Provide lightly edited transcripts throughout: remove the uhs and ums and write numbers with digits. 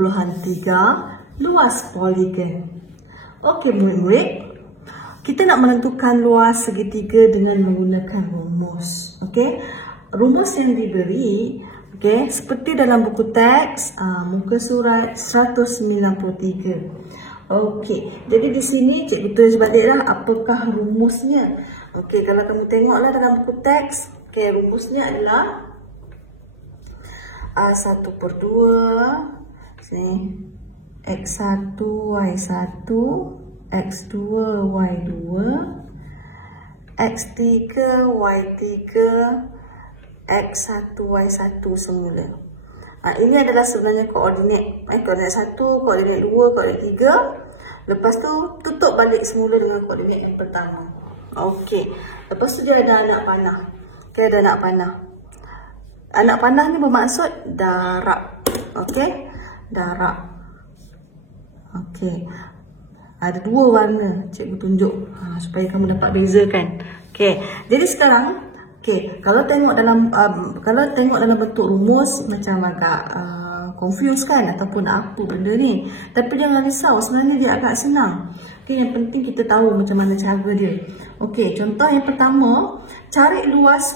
1/3 luas poligon. Okey murid-murid, kita nak menentukan luas segitiga dengan menggunakan rumus. Okey, rumus yang diberi, okey, seperti dalam buku teks, muka surat 193. Okey, jadi di sini cikgu tulis baliklah apakah rumusnya. Okey, kalau kamu tengoklah dalam buku teks, okey, rumusnya adalah 1/2 sini x1 y1 x2 y2 x3 y3 x1 y1 semula. Ini adalah sebenarnya koordinat. Koordinat 1, koordinat 2, koordinat 3. Lepas tu tutup balik semula dengan koordinat yang pertama. Okey. Lepas tu dia ada anak panah. Okey, ada anak panah. Anak panah ni bermaksud darab. Okey, darab. Okey. Ada dua warna cikgu tunjuk supaya kamu dapat bezakan. Okey. Jadi sekarang, okey, kalau tengok dalam bentuk rumus macam agak confuse kan ataupun apa benda ni. Tapi jangan risau, sebenarnya dia agak senang. Okey, yang penting kita tahu macam mana cara dia. Okey, contoh yang pertama, cari luas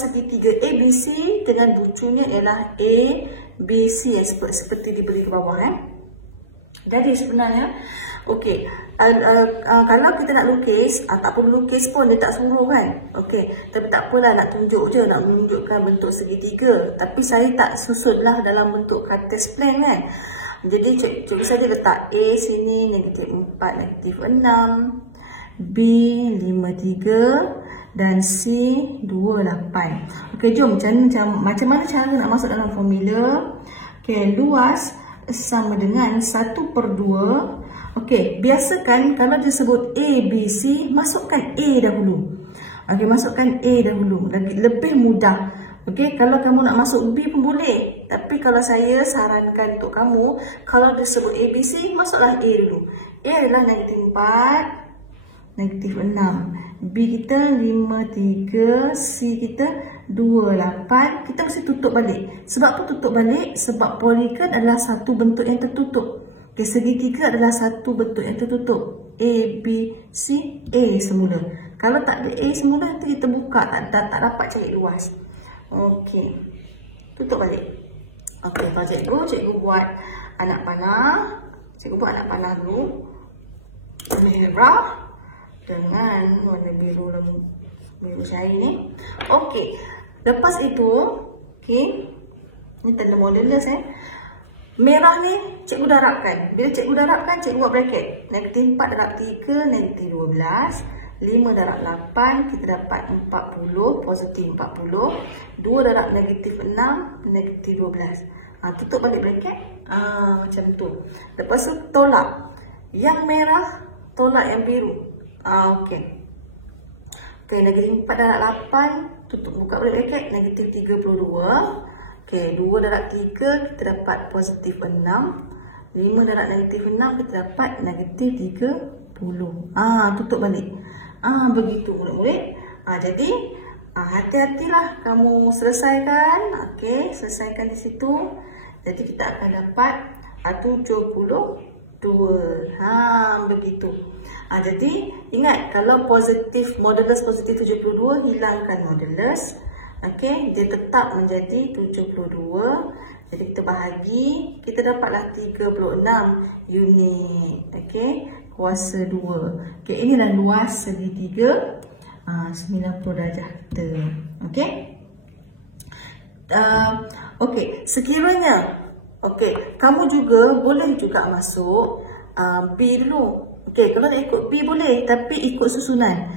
segitiga ABC dengan bucunya ialah ABC seperti diberi ke bawah Jadi sebenarnya, okey, kalau kita nak lukis, tak perlu lukis pun, dia tak suruh kan. Okey, tapi tak apalah, nak tunjuk je, nak menunjukkan bentuk segitiga. Tapi saya tak susutlah dalam bentuk Cartesian plan kan. Jadi cikgu saja letak A sini, -4, -6, B 53 dan C 28. Okey, jom macam mana cara nak masuk dalam formula. Okey, luas sama dengan 1/2. Okey, biasakan kalau disebut A, B, C, masukkan A dahulu. Okey, masukkan A dahulu, lebih mudah. Okey, kalau kamu nak masuk B pun boleh. Tapi kalau saya sarankan untuk kamu, kalau disebut A, B, C, masuklah A dulu. A adalah -4, -6. B kita 53, C kita 28. Kita mesti tutup balik. Sebab apa tutup balik? Sebab poligon adalah satu bentuk yang tertutup. Okay, segitiga adalah satu bentuk yang tertutup. A, B, C, A semula. Kalau tak ada A semula, nanti kita buka, tak dapat cari luas. Okey, tutup balik. Okey, kalau cikgu buat anak panah. Cikgu buat anak panah dulu. Merah dengan warna biru cair ni. Okey, lepas itu, okey, ni tanda modulus merah ni cikgu darabkan. Bila cikgu darabkan, cikgu buat bracket. -4 darab 3, -12. 5 darab 8, kita dapat 40, positif 40. 2 darab -6, -12. Tutup balik bracket. Macam tu. Lepas tu tolak. Yang merah, tolak yang biru. Okey. Okey, -4 darab 8, tutup buka balik bracket, -32. Okey, 2 darab 3, kita dapat positif 6. 5 darab -6, kita dapat -30. Tutup balik. Begitu murid-murid. Jadi, hati-hatilah kamu selesaikan. Okey, selesaikan di situ. Jadi, kita akan dapat 72. Begitu. Jadi, ingat kalau modulus positif 72, hilangkan modulus. Okey, dia tetap menjadi 72. Jadi kita bahagi, kita dapatlah 36 unit. Okey, kuasa 2. Okey, inilah luas segitiga 90 darjah kita. Okey. Okey, sekiranya kamu juga boleh juga masuk B dulu. Okey, kalau nak ikut B boleh, tapi ikut susunan.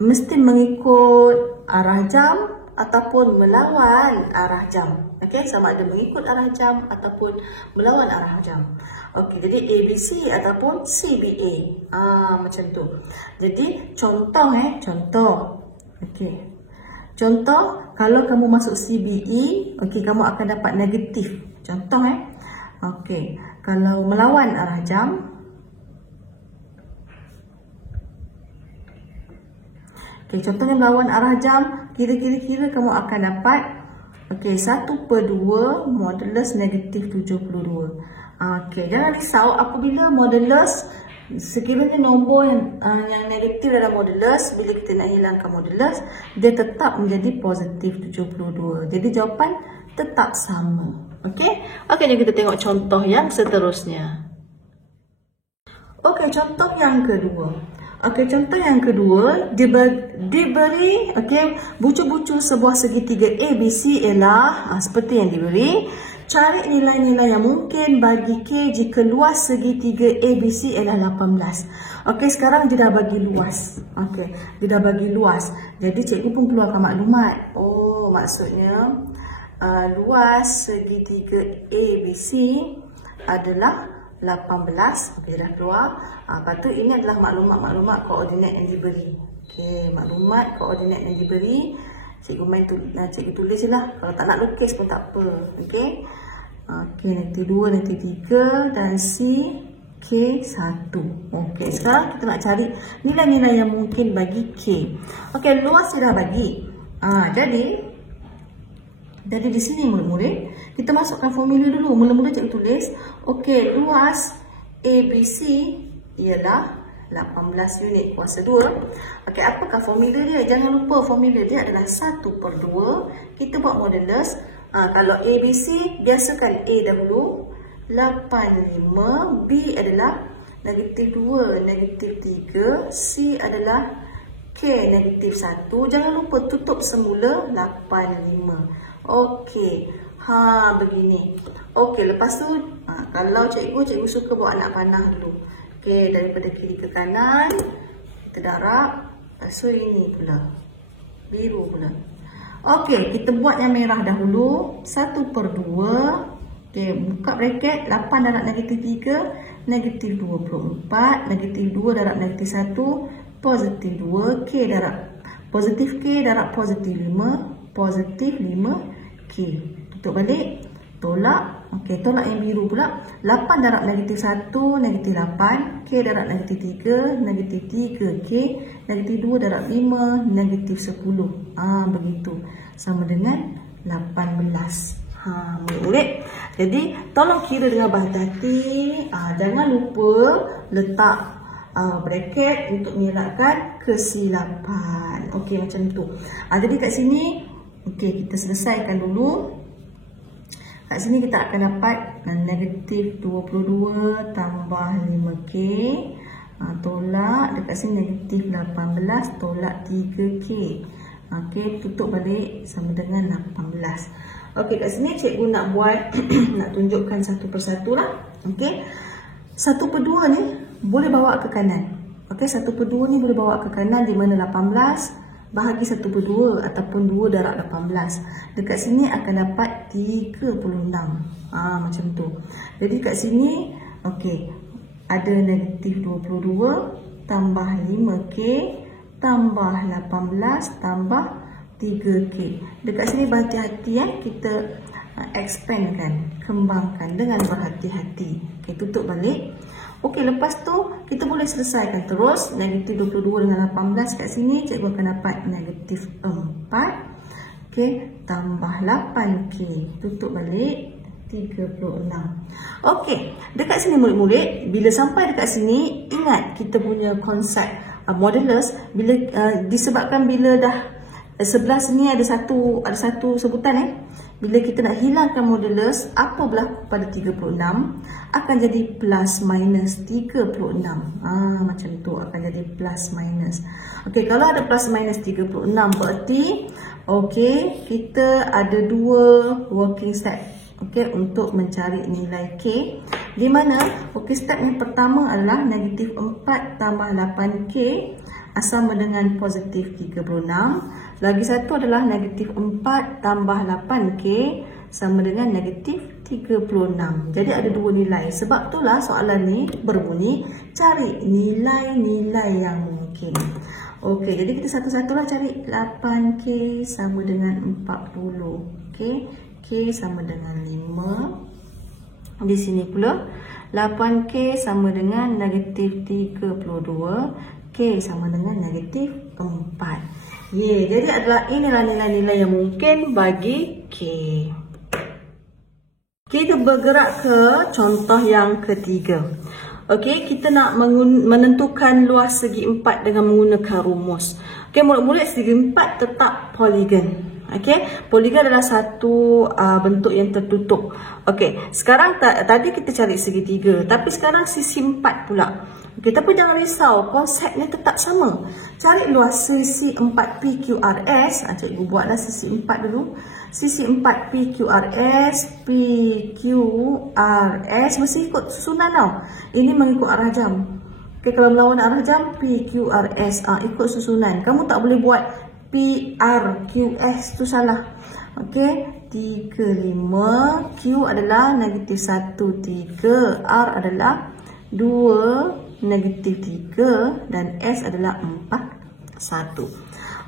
Mesti mengikut arah jam ataupun melawan arah jam. Okey, sama ada mengikut arah jam ataupun melawan arah jam. Okey, jadi ABC ataupun CBA. Macam tu. Jadi contoh. Okey. Contoh, kalau kamu masuk CBE, okey, kamu akan dapat negatif. Contoh okey, kalau melawan arah jam, okey, contohnya melawan arah jam, kira-kira kamu akan dapat Okey, 1/2 modulus negatif 72. Okey, jangan risau apabila modulus, sekiranya nombor yang negatif dalam modulus, bila kita nak hilangkan modulus, dia tetap menjadi positif 72. Jadi jawapan tetap sama. Okey, jom kita tengok contoh yang seterusnya. Okey, contoh yang kedua. Okey, contoh yang kedua, diberi bucu-bucu sebuah segitiga ABC ialah seperti yang diberi. Cari nilai-nilai yang mungkin bagi K jika luas segitiga ABC ialah 18. Okey, sekarang dia dah bagi luas. Okey, dia dah bagi luas. Jadi cikgu pun keluarkan maklumat. Oh, maksudnya luas segitiga ABC adalah 18. Okey, dah keluar. Lepas tu ini adalah maklumat koordinat yang diberi. Okey, maklumat koordinat yang diberi. Cikgu tulis je lah. Kalau tak nak lukis pun tak apa. Okey. Okey, negatif 2, negatif 3 dan C K1. Okey, sekarang kita nak cari nilai-nilai yang mungkin bagi K. Okey, luas dia dah bagi. Jadi di sini murid-murid, kita masukkan formula dulu. Mula-mula cikgu tulis, okey, luas ABC ialah 18 unit kuasa 2. Okey, apakah formula dia? Jangan lupa formula dia adalah 1/2. Kita buat modulus. Kalau ABC, biasakan A dahulu. 85, B adalah negatif 2, negatif 3, C adalah K negatif 1. Jangan lupa tutup semula 85. Okey, begini. Okey, lepas tu kalau cikgu suka bawa anak panah dulu. Okey, daripada kiri ke kanan kita darab. Lepas tu ini pula biru pula. Okey, kita buat yang merah dahulu. 1/2. Okey, buka braket. 8 darab negatif 3, negatif 24. Negatif 2 darab negatif 1, positif 2. K darab positif K darab positif 5, positif 5 K. Tutup balik, tolak. Okey, tolak yang biru pula. 8 darab negatif 1, negatif 8. K darab negatif 3, negatif 3 K. Negatif 2 darab 5, negatif 10. Begitu. Sama dengan 18. Murid. Jadi, tolong kira dengan berhati-hati. Jangan lupa letak bracket untuk mengelakkan kesilapan. Okey, macam tu. Jadi kat sini, okey, kita selesaikan dulu. Kat sini kita akan dapat negatif 22 tambah 5K. Tolak. Dekat sini negatif 18 tolak 3K. Okey, tutup balik sama dengan 18. Okey, kat sini cikgu nak buat, nak tunjukkan satu persatu lah. Okey, 1/2 ni boleh bawa ke kanan. Okey, 1/2 ni boleh bawa ke kanan di mana 18 bahagi 1/2 ataupun 2 darab 18. Dekat sini akan dapat 36. Macam tu. Jadi kat sini, okey, ada negatif 22 tambah 5K tambah 18 tambah 3K. Dekat sini berhati-hati kita expandkan, kembangkan dengan berhati-hati. Okey, tutup balik. Okey, lepas tu kita boleh selesaikan terus. Negatif 22 dengan 18 kat sini cikgu akan dapat negatif 4. Okey, tambah 8K. Tutup balik 36. Okey, dekat sini murid-murid, bila sampai dekat sini, ingat kita punya konsep modulus. Bila disebabkan bila dah sebelah sini ada satu sebutan bila kita nak hilangkan modulus, apa berlaku pada 36? Akan jadi plus minus 36. Macam tu, akan jadi plus minus. Okey, kalau ada plus minus 36 berarti okey, kita ada dua working step. Okey, untuk mencari nilai K, di mana okey, step yang pertama adalah negatif 4 tambah 8K sama dengan positif 36. Lagi satu adalah negatif 4 tambah 8K sama dengan negatif 36. Jadi ada dua nilai. Sebab itulah soalan ni berbunyi cari nilai-nilai yang mungkin. Okey, jadi kita satu-satulah cari 8K sama dengan 40. Okey, K sama dengan 5. Di sini pula 8K sama dengan negatif 32. K sama dengan negatif 4. Jadi inilah nilai-nilai yang mungkin bagi K. Kita bergerak ke contoh yang ketiga. Okey, kita nak menentukan luas segi 4 dengan menggunakan rumus. Okey, murid-murid, segi 4 tetap poligon. Okey, poligon adalah satu bentuk yang tertutup. Okey, sekarang tadi kita cari segi 3, tapi sekarang sisi 4 pula. Okey, tapi jangan risau, konsepnya tetap sama. Cari luas sisi 4 PQRS. Cikgu buatlah sisi 4 dulu. Sisi 4 PQRS, PQRS mesti ikut susunan tau. Ini mengikut arah jam. Okey, kalau melawan arah jam, PQRS. Ikut susunan. Kamu tak boleh buat PRQS, tu salah. Okey, 3, 5. Q adalah -1, 3. R adalah 2, -3. Dan S adalah 4, 1.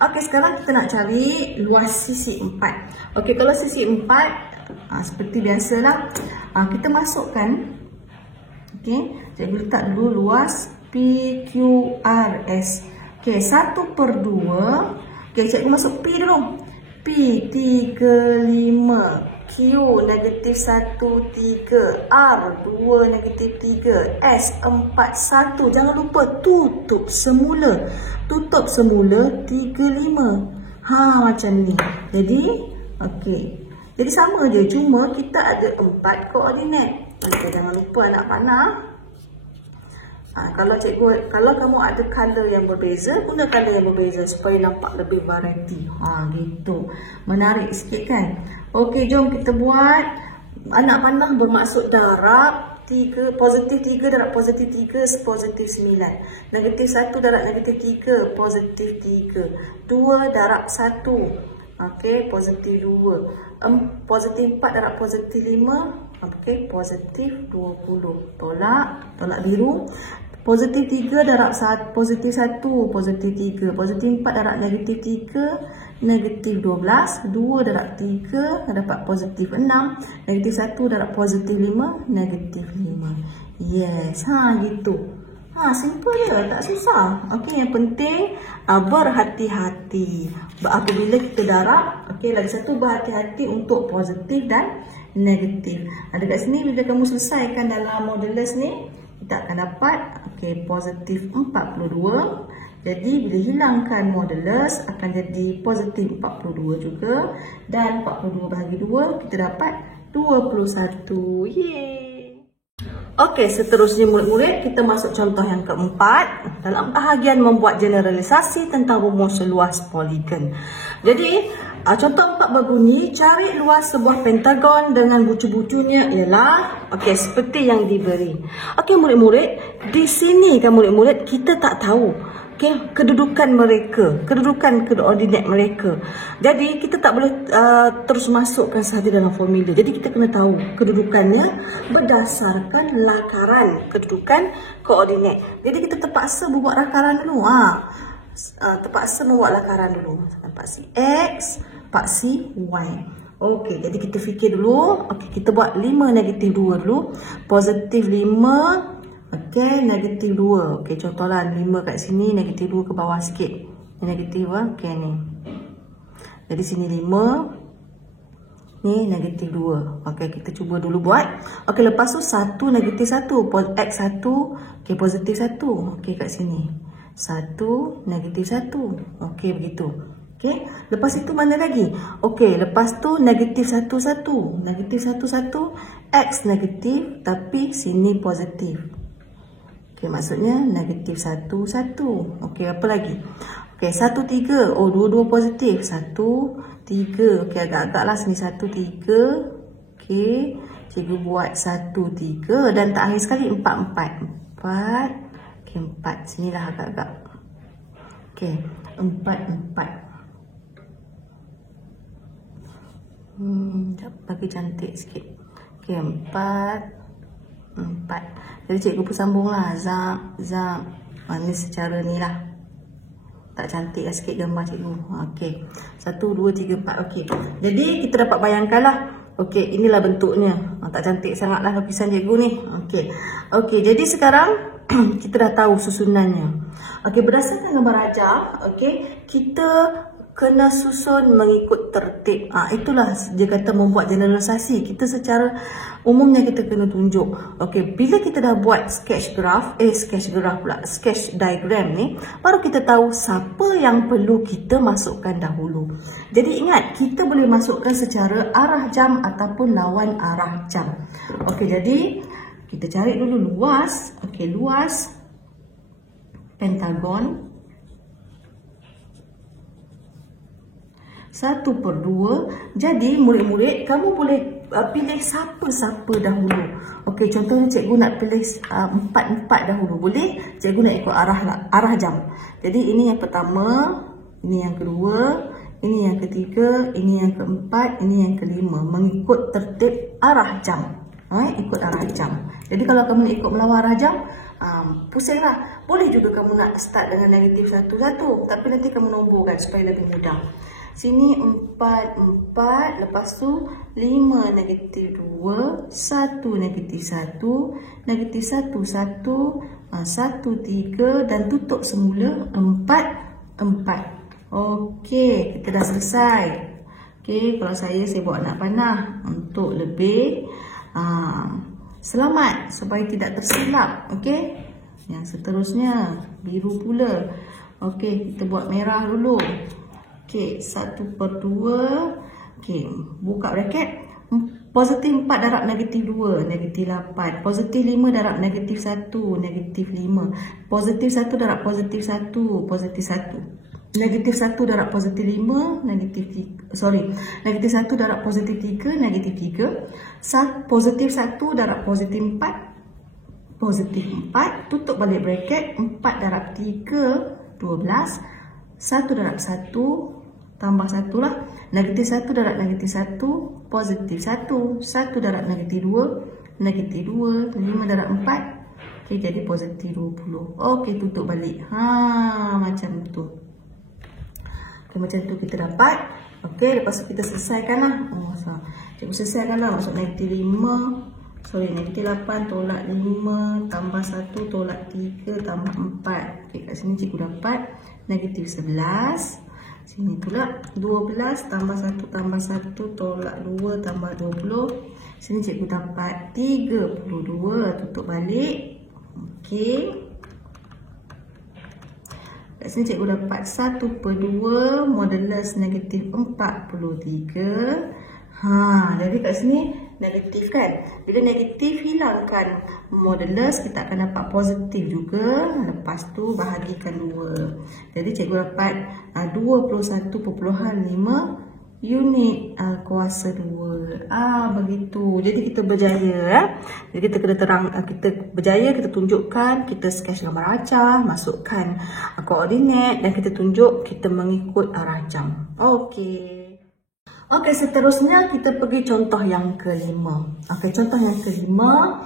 Okey, sekarang kita nak cari luas sisi 4. Okey, kalau sisi 4, seperti biasalah, kita masukkan. Okey, cikgu letak dulu luas PQRS. Okey, 1/2. Okey, cikgu masuk P dulu. P 35, Q -1, 3, R 2, -3, S 4, 1. Jangan lupa tutup semula. Tutup semula 35. Macam ni. Jadi, okey. Jadi sama je, cuma kita ada 4 koordinat. Okey, jangan lupa anak panah. Kalau kamu ada color yang berbeza, guna color yang berbeza supaya nampak lebih variety. Gitu. Menarik sikit kan? Okey, jom kita buat. Anak panah bermaksud darab 3, positif 3 darab positif 3, positif 9. -1 darab -3, positif 3. 2 darab 1. Okey, positif 2. Positif 4 darab positif 5. Okey, positif 20. Tolak biru. Positif 3 darab 1, positif 1, positif 3. Positif 4 darab -3, -12. 2 darab 3 dapat positif 6. -1 darab positif 5, -5. Yes, gitu. Simple je, tak susah. Okey, yang penting berhati-hati. Apabila kita darab, okey, lagi satu, berhati-hati untuk positif dan negatif. Dekat sini bila kamu selesaikan dalam modulus ni, kita akan dapat positif 42. Jadi bila hilangkan modulus akan jadi positif 42 juga. Dan 42 bahagi 2 kita dapat 21. Yeay. Okey, seterusnya murid-murid, kita masuk contoh yang keempat dalam bahagian membuat generalisasi tentang rumus luas poligon. Jadi, contoh 4 berbunyi, cari luas sebuah pentagon dengan bucu-bucunya ialah, seperti yang diberi. Murid-murid, di sini kan murid-murid, kita tak tahu kedudukan mereka, kedudukan koordinat mereka. Jadi kita tak boleh terus masukkan sahaja dalam formula. Jadi kita kena tahu kedudukannya berdasarkan lakaran kedudukan koordinat. Jadi kita terpaksa buat lakaran dulu. Terpaksa membuat lakaran dulu. Paksi X, paksi Y. Okey, jadi kita fikir dulu. Okey, kita buat 5 -2 dulu. Positif 5. Okey, -2. Okey, contohlah 5 kat sini, -2 ke bawah sikit. Ini negatif, okey ni. Jadi sini 5. Ni -2. Okey, kita cuba dulu buat. Okey, lepas tu 1 -1. X1, okey, positif 1. Okey, kat sini. 1 -1. Okey, begitu. Okey, lepas itu mana lagi? Okey, lepas tu -1 1. -1 1. X negatif, tapi sini positif. Okey, maksudnya -1 1. Okey, apa lagi? Okey, 1 3. Oh, dua-dua positif. 1 3. Okey, agak-agak lah sini 1 3. Okey, cikgu buat 1 3 dan terakhir sekali 4 4. 4. Okey, 4. Sinilah agak-agak. Okey, 4 4. Bagi cantik sikit. Okey, 4 4. Jadi cikgu pun sambung lah. Zap, zap. Ni secara ni lah. Tak cantik lah sikit gambar cikgu. Okey. 1, 2, 3, 4. Okey. Jadi kita dapat bayangkan lah. Okey, inilah bentuknya. Tak cantik sangat lah lukisan cikgu ni. Okey. Okey, jadi sekarang kita dah tahu susunannya. Okey, berdasarkan gambar rajah, okey, kita kena susun mengikut tertib. Itulah dia kata membuat generalisasi. Kita secara umumnya kita kena tunjuk. Okey, bila kita dah buat sketch diagram ni, baru kita tahu siapa yang perlu kita masukkan dahulu. Jadi ingat, kita boleh masukkan secara arah jam ataupun lawan arah jam. Okey, jadi kita cari dulu luas. Okey, luas pentagon 1/2. Jadi murid-murid, kamu boleh pilih siapa-siapa dahulu. Okey, contohnya cikgu nak pilih 4 dahulu. Boleh? Cikgu nak ikut arah jam. Jadi ini yang pertama, ini yang kedua, ini yang ketiga, ini yang keempat, ini yang kelima. Mengikut tertib arah jam. Ikut arah jam. Jadi kalau kamu nak ikut melawan arah jam, pusinglah. Boleh juga kamu nak start dengan negatif 1, tapi nanti kamu nomborkan supaya lebih mudah. Sini 4, 4, lepas tu 5 negatif 2, 1 negatif 1, negatif 1, 1, 1, 3 dan tutup semula 4, 4. Okey, kita dah selesai. Okey, kalau saya bawa anak panah untuk lebih selamat supaya tidak tersilap. Okey, yang seterusnya biru pula. Okey, kita buat merah dulu. Okey, 1/2. Okey, buka bracket. Positif 4 darab negatif 2, negatif 8. Positif 5 darab negatif 1, negatif 5. Positif 1 darab positif 1, positif 1. Negatif 1 darab positif 5, negatif 3. Negatif 1 darab positif 3, negatif 3. Positif 1 darab positif 4, positif 4. Tutup balik bracket. 4 darab 3, 12. 1 darab 1 tambah 1 lah. Negatif 1 darab negatif 1, positif 1. 1 darab negatif 2, negatif 2. 5 darab 4. Okey, jadi positif 20. Okey, tutup balik. Macam tu. Okay, macam tu kita dapat. Okey, lepas tu kita selesaikan lah. Cikgu selesaikan lah. Masuk negatif 5. Negatif 8 tolak 5 tambah 1 tolak 3 tambah 4. Okey, kat sini cikgu dapat negatif 11. Sini pula 12 tambah 1 tambah 1 tolak 2 tambah 20. Sini cikgu dapat 32. Tutup balik. Okey. Kat sini cikgu dapat 1/2 modulus negatif 43. Jadi kat sini negatif kan. Bila negatif, hilangkan modulus, kita akan dapat positif juga. Lepas tu bahagikan 2. Jadi cikgu dapat 21.5 unit kuasa 2. Begitu. Jadi kita berjaya. Jadi kita kena kita berjaya, kita tunjukkan, kita sketch gambar acah, masukkan koordinat dan kita tunjuk kita mengikut arah jam. Okey. Okey, seterusnya kita pergi contoh yang kelima. Okey, contoh yang kelima.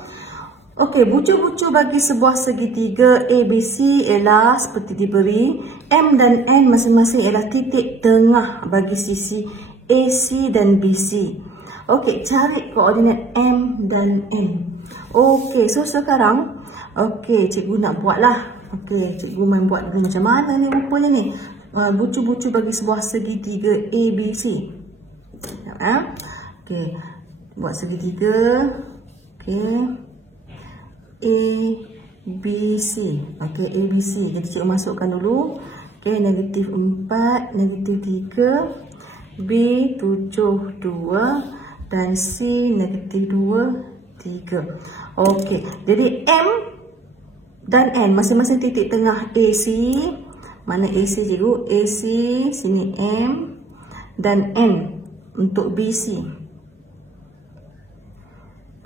Okey, bucu-bucu bagi sebuah segitiga ABC ialah seperti diberi. M dan N masing-masing ialah titik tengah bagi sisi AC dan BC. Okey, cari koordinat M dan N. Okey, so sekarang cikgu nak buatlah. Okey, cikgu main buat dulu macam mana ni rupanya ni. Bucu-bucu bagi sebuah segitiga ABC. Okey, buat segitiga. Okey, ABC. Okey, ABC. Jadi cikgu masukkan dulu. Okey, negatif 4, negatif 3, B 72 dan C negatif 2, 3. Okey, jadi M dan N masing-masing titik tengah AC. Mana AC cikgu? AC, sini M dan N untuk BC.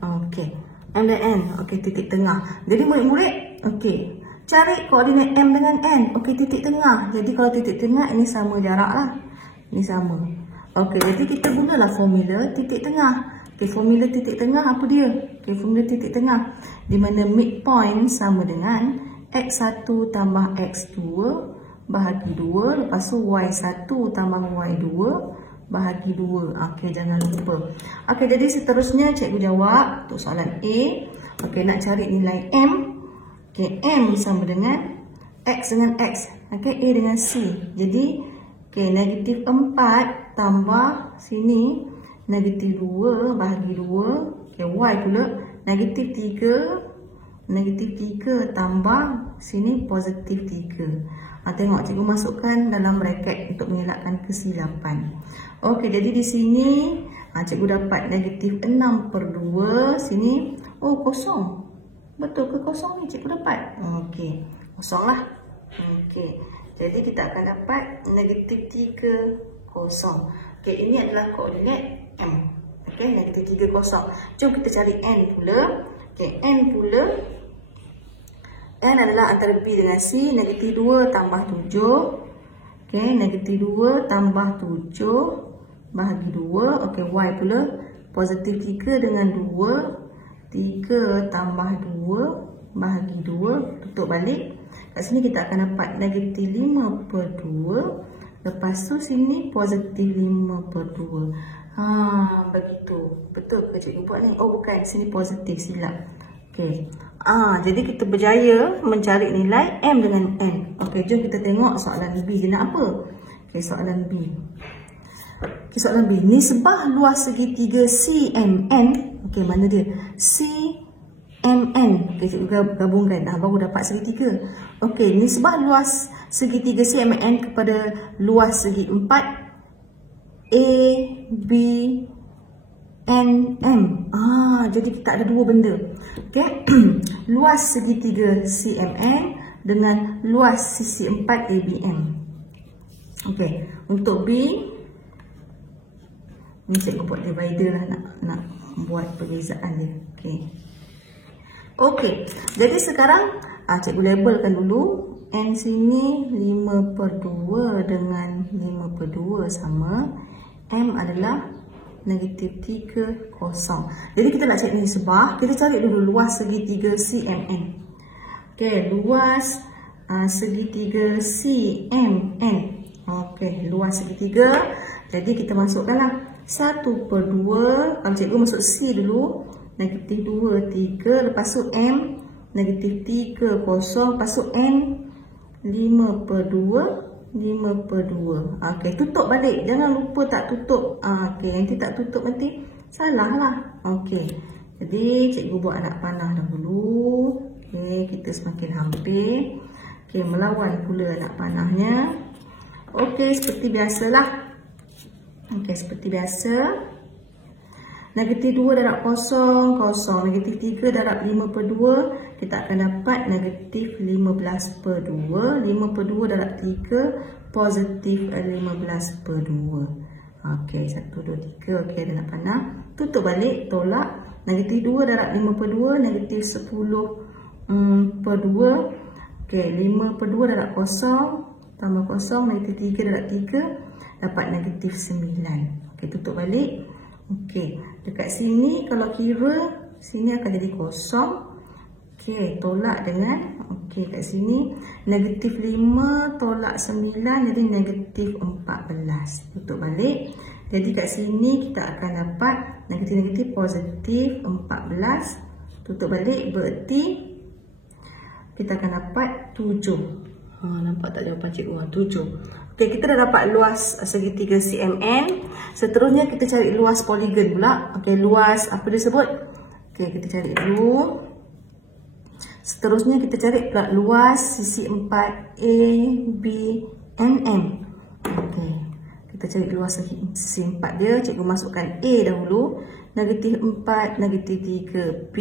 Okey, M dan N. Okey, titik tengah. Jadi murid-murid, okey, cari koordinat M dengan N. Okey, titik tengah. Jadi kalau titik tengah ini sama jarak lah. Ini sama. Okey, jadi kita gunalah formula titik tengah. Okey, formula titik tengah apa dia? Okey, formula titik tengah di mana midpoint sama dengan X1 tambah X2 bahagi 2. Lepas tu Y1 tambah Y2 bahagi 2. Okey, jangan lupa. Okey, jadi seterusnya cikgu jawab untuk soalan A. Okey, nak cari nilai M. Okey, M sama dengan X dengan X. Okey, A dengan C. Jadi Okey, negatif 4 tambah sini negatif 2 bahagi 2. Okey, Y pula negatif 3 tambah sini positif 3. Tengok cikgu masukkan dalam bracket untuk mengelakkan kesilapan. Okey, jadi di sini cikgu dapat negatif 6/2. Sini, oh kosong. Betul ke kosong ni cikgu dapat? Okey, kosong lah. Okey, jadi kita akan dapat negatif 3, kosong. Okey, ini adalah koordinat M. Okey, negatif 3, kosong. Jom kita cari N pula. Okey, N pula. N adalah antara B dengan C. Negatif 2 tambah 7. Okey, negatif 2 tambah 7 bahagi 2. Okey, Y pula. Positif 3 dengan 2. 3 tambah 2 bahagi 2. Tutup balik. Kat sini kita akan dapat negatif 5/2. Lepas tu sini positif 5/2. Begitu. Betul ke cikgu buat ni? Oh bukan, sini positif, silap. Okey. Jadi kita berjaya mencari nilai M dengan N. Okey, jom kita tengok soalan B dia nak apa. Okey, soalan B. Okey, soalan B. Nisbah luas segitiga CMN. Okey, mana dia? CMN. Okey, cikgu gabungkan. Baru dapat segitiga. Okey, nisbah luas segitiga CMN kepada luas segi 4 A, B, N, M. Jadi kita ada dua benda. Okey. Luas segitiga CMN dengan luas sisi 4 ABM. Okey, untuk B ni cikgu buat divider lah, nak buat perbezaan dia. Okey. Okey, jadi sekarang cikgu labelkan dulu. N sini 5/2 dengan 5/2 sama. M adalah negatif 3, kosong. Jadi kita nak cari nisbah. Kita cari dulu luas segitiga CMN. Okey, luas segitiga CMN. Okey, luas segitiga. Jadi kita masukkanlah 1/2. Kalau cikgu masuk C dulu, negatif 2, 3. Lepas tu M, negatif 3, kosong. Lepas tu N, 5/2. 5/2. Okey, tutup balik. Jangan lupa tak tutup. Okey, nanti tak tutup nanti salah lah. Okey. Jadi cikgu buat anak panah dahulu. Okey, kita semakin hampir. Okey, melawan pula anak panahnya. Okey, seperti biasalah. Okey, seperti biasa. Negatif 2 darab kosong, kosong. Negatif 3 darab 5/2. Kita akan dapat negatif 15/2. 5/2 darab 3, positif 15/2. Okey, 1, 2, 3. Okey, ada nak panah. Tutup balik, tolak. Negatif 2 darab 5/2, negatif 10/2. Okey, 5/2 darab kosong, tambah kosong, negatif 3 darab 3, dapat negatif 9. Okey, tutup balik. Okey, dekat sini kalau kira, sini akan jadi kosong. Okey, tolak dengan, okey, kat sini negatif 5 tolak 9 jadi negatif 14. Tutup balik. Jadi kat sini kita akan dapat negatif-negatif positif 14. Tutup balik, berarti kita akan dapat 7. Nampak tak jawapan cikgu? 7. Okey, kita dah dapat luas segitiga CMN. Seterusnya kita cari luas poligon pula. Okey, luas apa dia sebut? Okey, kita cari dulu. Seterusnya kita cari pula luas sisi 4 A, B, N, M. Okey, kita cari luas sisi 4 dia. Cikgu masukkan A dahulu. Negatif 4, negatif 3, B,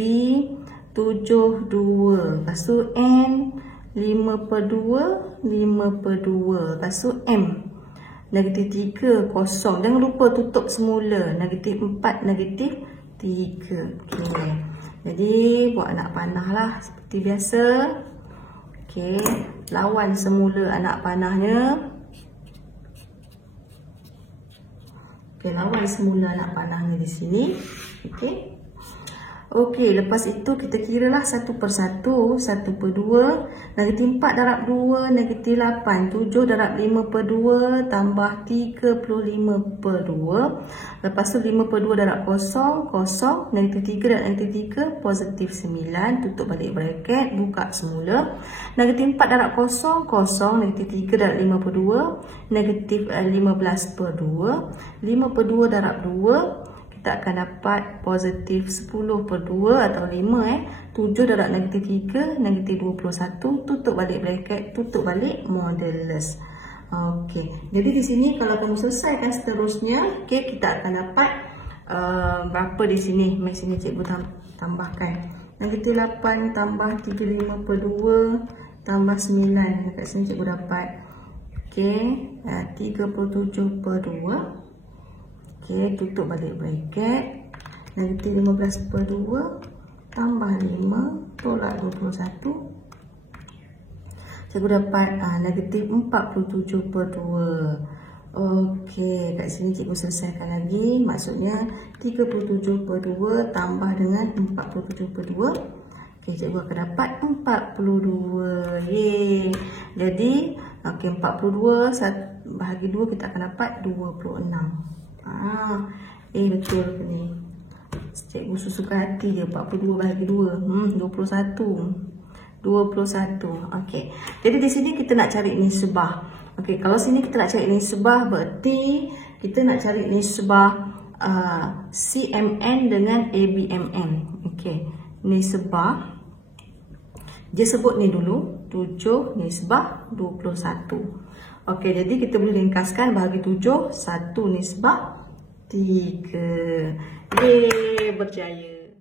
7, 2. Lepas tu N, 5/2, 5/2. Lepas tu M, negatif 3, kosong. Jangan lupa tutup semula. Negatif 4, negatif 3. Okey. Jadi buat anak panah lah seperti biasa. Okey, lawan semula anak panahnya. Okey, lawan semula anak panahnya di sini. Okey. Okey, lepas itu kita kiralah 1 per 1, 1 per 2, negatif 4 darab 2, negatif 8, 7 darab 5 per 2, tambah 35 per 2. Lepas tu 5 per 2 darab 0, 0, negatif 3 darab negatif 3, positif 9, tutup balik bracket, buka semula. Negatif 4 darab 0, 0, negatif 3 darab 5 per 2, negatif 15 per 2, 5 per 2 darab 2, kita akan dapat positif 10 per 2 atau 5 7 darab negatif 3, negatif 21, tutup balik bracket, tutup balik modulus. Okey, jadi di sini kalau kamu selesaikan seterusnya, okey, kita akan dapat berapa di sini? Mari sini cikgu tambahkan. Negatif 8 tambah 35 per 2 tambah 9. Dekat sini cikgu dapat, okey, 37 per 2. Okey, tutup balik bracket. Negatif 15 per 2 tambah 5 tolak 21. Cikgu dapat negatif 47 per 2. Okey, kat sini cikgu selesaikan lagi. Maksudnya 37 per 2 tambah dengan 47 per 2. Okey, cikgu akan dapat 42. Yeay. Jadi, okey, 42 bahagi 2 kita akan dapat 26. Betul ke ni? Cikgu susukan hati je. 42 bahagi 2 21. Okey. Jadi di sini kita nak cari nisbah. Okey, kalau sini kita nak cari nisbah, berarti kita nak cari nisbah CMN dengan ABMN. Okey, nisbah dia sebut ni dulu 7 nisbah 21. Okey, jadi kita boleh ringkaskan bahagi 7, 1 nisbah 3. Yeay, berjaya.